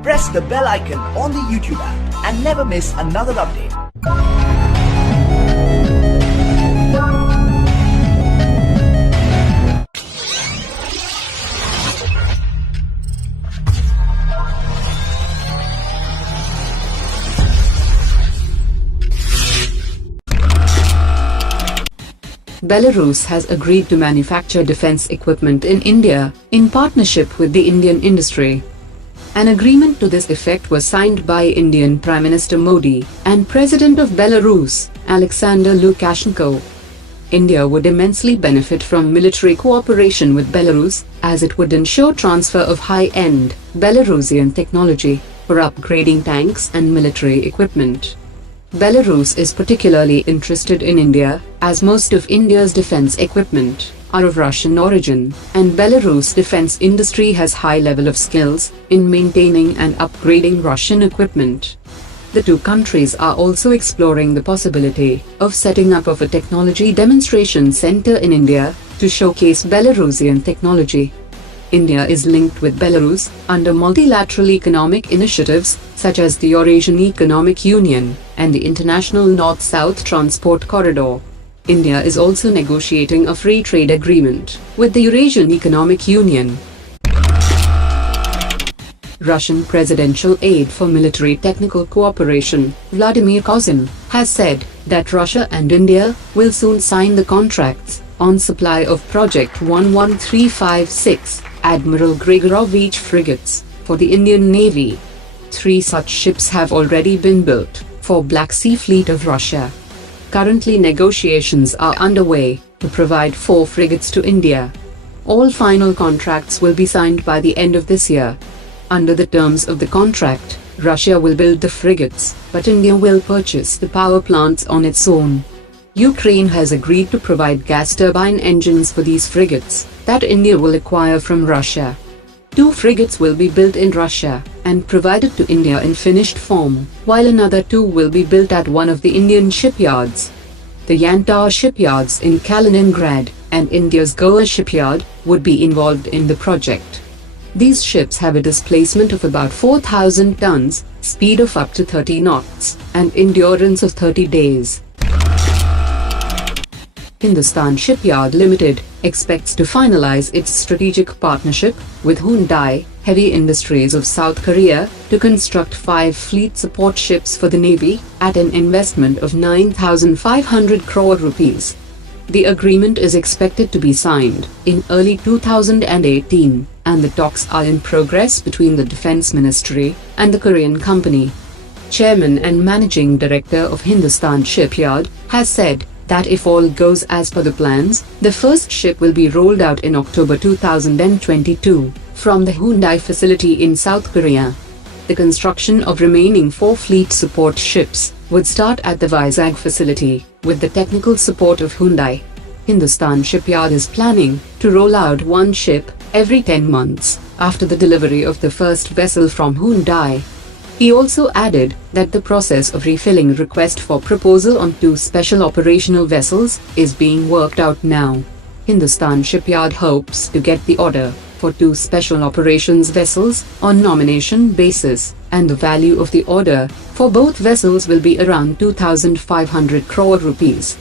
Press the bell icon on the YouTube app and never miss another update. Belarus has agreed to manufacture defense equipment in India, in partnership with the Indian industry. An agreement to this effect was signed by Indian Prime Minister Modi and President of Belarus, Alexander Lukashenko. India would immensely benefit from military cooperation with Belarus, as it would ensure transfer of high-end Belarusian technology for upgrading tanks and military equipment. Belarus is particularly interested in India, as most of India's defense equipment are of Russian origin, and Belarus defense industry has high level of skills in maintaining and upgrading Russian equipment. The two countries are also exploring the possibility of setting up of a technology demonstration center in India to showcase Belarusian technology. India is linked with Belarus under multilateral economic initiatives such as the Eurasian Economic Union and the International North-South Transport Corridor. India is also negotiating a free trade agreement with the Eurasian Economic Union. Russian presidential aide for military technical cooperation, Vladimir Kozin, has said that Russia and India will soon sign the contracts on supply of Project 11356 Admiral Grigorovich frigates for the Indian Navy. 3 such ships have already been built for Black Sea Fleet of Russia. Currently negotiations are underway to provide 4 frigates to India. All final contracts will be signed by the end of this year. Under the terms of the contract, Russia will build the frigates, but India will purchase the power plants on its own. Ukraine has agreed to provide gas turbine engines for these frigates that India will acquire from Russia. 2 frigates will be built in Russia and provided to India in finished form, while another 2 will be built at one of the Indian shipyards. The Hyundai shipyards in Kaliningrad and India's Goa shipyard would be involved in the project. These ships have a displacement of about 4,000 tons, speed of up to 30 knots, and endurance of 30 days. Hindustan Shipyard Limited expects to finalize its strategic partnership with Hyundai Heavy Industries of South Korea to construct 5 fleet support ships for the Navy at an investment of 9,500 crore rupees. The agreement is expected to be signed in early 2018, and the talks are in progress between the Defense Ministry and the Korean company. Chairman and Managing Director of Hindustan Shipyard has said that if all goes as per the plans, the first ship will be rolled out in October 2022 from the Hyundai facility in South Korea. The construction of remaining 4 fleet support ships would start at the Vizag facility with the technical support of Hyundai. Hindustan Shipyard is planning to roll out 1 ship every 10 months after the delivery of the first vessel from Hyundai. He also added that the process of refilling request for proposal on 2 special operational vessels is being worked out now. Hindustan Shipyard hopes to get the order for 2 special operations vessels on nomination basis, and the value of the order for both vessels will be around 2,500 crore rupees.